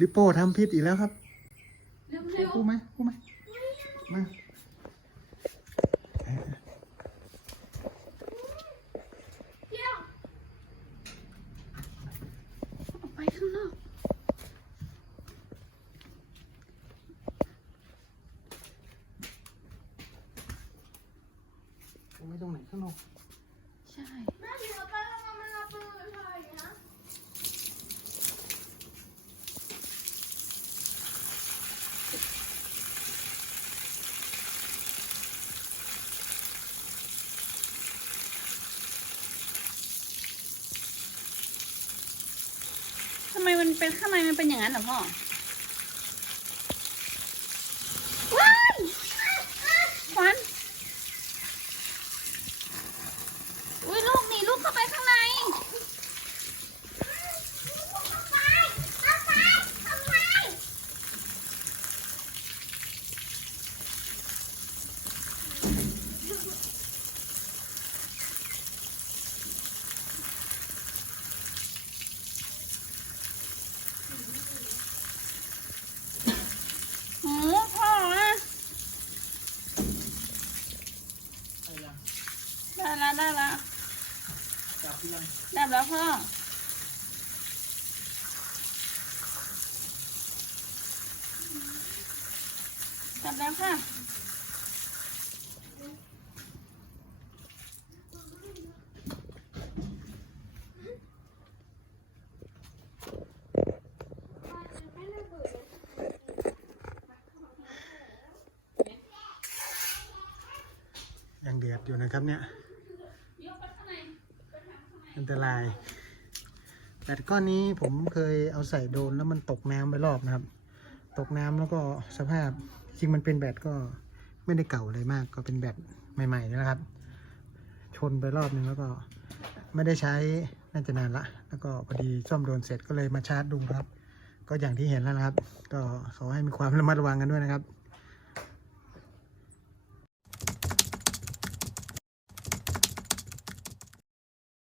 ลิปโป้ทำผิดอีกแล้วครับเร็วเร็วพูดไหมพูดไหมมาเที่ยวออกไปข้างนอกพูดไม่ตรงไหนข้างนอก ใช่ แม่ถือไปแล้วมันเอาปืนไปนะ ทำไมันเป็นข้างในมันเป็นอย่างนั้นเหรอพ่อ ว้ายควันอุ้ยลูกหนีลูกเข้าไปข้างใน เอาไปเอาไปเอาไป โอ้พ่ออะ ได้ยังได้แล้วได้แล้วจับยังได้แล้วพ่อจับแล้วค่ะยังเดือดอยู่นะครับเนี่ย อันตราย แบตก้อนนี้ผมเคยเอาใส่โดนแล้วมันตกน้ำไปรอบนะครับ ตกน้ำแล้วก็สภาพจริงมันเป็นแบตก็ไม่ได้เก่าเลยมาก ก็เป็นแบตใหม่ๆนี่นะครับ ชนไปรอบนึงแล้วก็ไม่ได้ใช้น่าจะนานละ แล้วก็พอดีซ่อมโดนเสร็จก็เลยมาชาร์จดูครับ ก็อย่างที่เห็นแล้วนะครับ ก็ขอให้มีความระมัดระวังกันด้วยนะครับ